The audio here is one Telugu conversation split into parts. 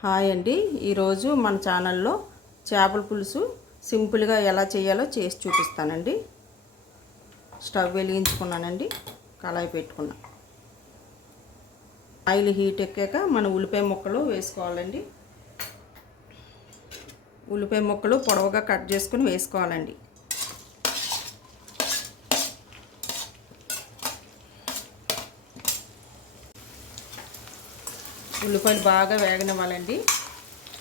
హాయ్ అండి, ఈరోజు మన ఛానల్లో చేపల పులుసు సింపుల్గా ఎలా చేయాలో చేసి చూపిస్తానండి. స్టవ్ వెలిగించుకున్నానండి, కళాయి పెట్టుకున్నా. ఆయిల్ హీట్ ఎక్కాక మన ఉల్లిపాయ ముక్కలు వేసుకోవాలండి. ఉల్లిపాయ ముక్కలు పొడవుగా కట్ చేసుకుని వేసుకోవాలండి. ఉల్లిపాయలు బాగా వేగనివ్వాలండి.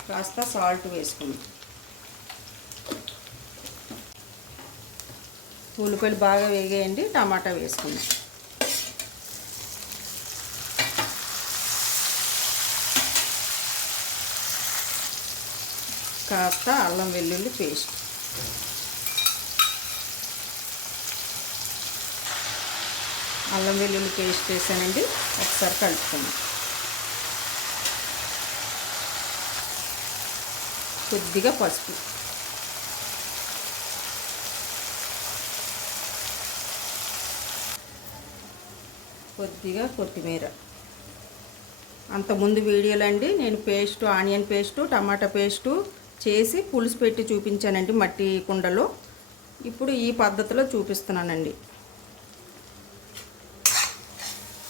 కాస్త సాల్ట్ వేసుకుందాం. ఉల్లిపాయలు బాగా వేగేయండి, టమాటా వేసుకుందాం. కాస్త అల్లం వెల్లుల్లి పేస్ట్, అల్లం వెల్లుల్లి పేస్ట్ వేసానండి. ఒకసారి కలుపుకుందాం. కొద్దిగా పసుపు, కొద్దిగా కొత్తిమీర. అంతకుముందు వీడియోలో అండి నేను ఆనియన్ పేస్టు టమాటా పేస్టు చేసి పులుసు పెట్టి చూపించానండి మట్టి కుండలో. ఇప్పుడు ఈ పద్ధతిలో చూపిస్తున్నానండి.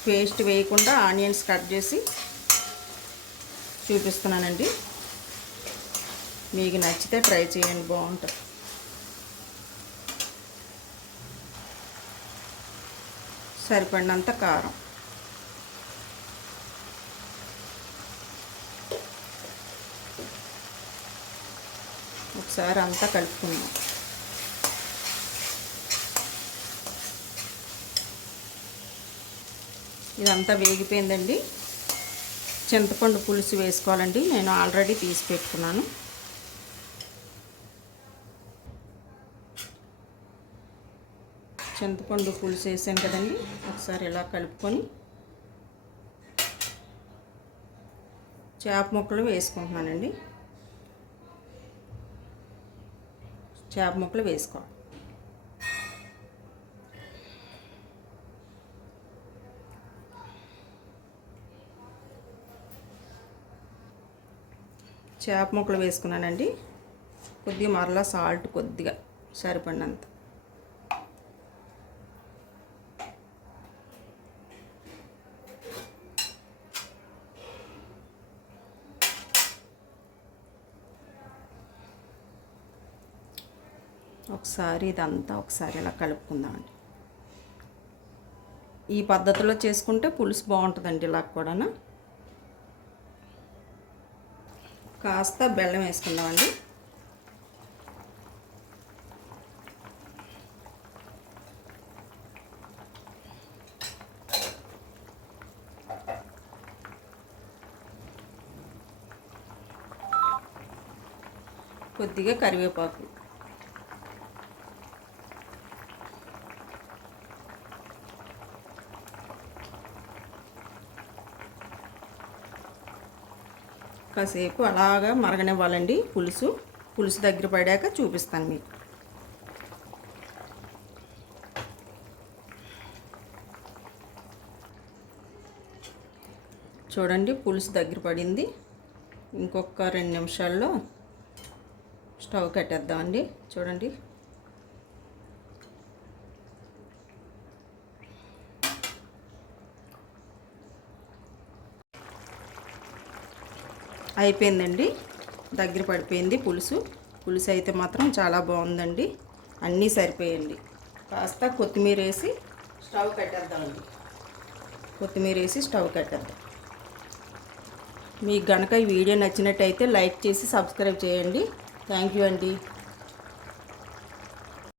పేస్ట్ వేయకుండా ఆనియన్స్ కట్ చేసి చూపిస్తున్నానండి. మీకు నచ్చితే ట్రై చేయండి, బాగుంటుంది. సరిపడినంత కారం, ఒకసారి అంతా కలుపుకుందాం. ఇదంతా వేగిపోయిందండి. చింతపండు పులుసు వేసుకోవాలండి. నేను ఆల్రెడీ తీసి పెట్టుకున్నాను. చింతపండు పులుసు వేసాను కదండి, ఒకసారి ఇలా కలుపుకొని చేప ముక్కలు వేసుకుంటున్నానండి. చేప ముక్కలు వేసుకోవాలి. చేప ముక్కలు వేసుకున్నానండి. కొద్దిగా మరలా సాల్ట్ కొద్దిగా సరిపడినంత. ఇదంతా ఒకసారి ఇలా కలుపుకుందామండి. ఈ పద్ధతిలో చేసుకుంటే పులుసు బాగుంటుందండి. ఇలా కూడా కాస్త బెల్లం వేసుకుందామండి. కొద్దిగా కరివేపాకు, కాసేపు అలాగా మరగనివ్వాలండి. పులుసు దగ్గర పడాక చూపిస్తాను మీకు. చూడండి, పులుసు దగ్గర పడింది. ఇంకొక 2 నిమిషాల్లో స్టవ్ కట్టేద్దామండి. చూడండి, అయిపోయిందండి. దగ్గర పడిపోయింది పులుసు అయితే మాత్రం చాలా బాగుందండి. అన్నీ సరిపోయండి. కాస్త కొత్తిమీర వేసి స్టవ్ కట్టేద్దామండి. మీకు గనక ఈ వీడియో నచ్చినట్టయితే లైక్ చేసి సబ్స్క్రైబ్ చేయండి. థ్యాంక్ యూ అండి.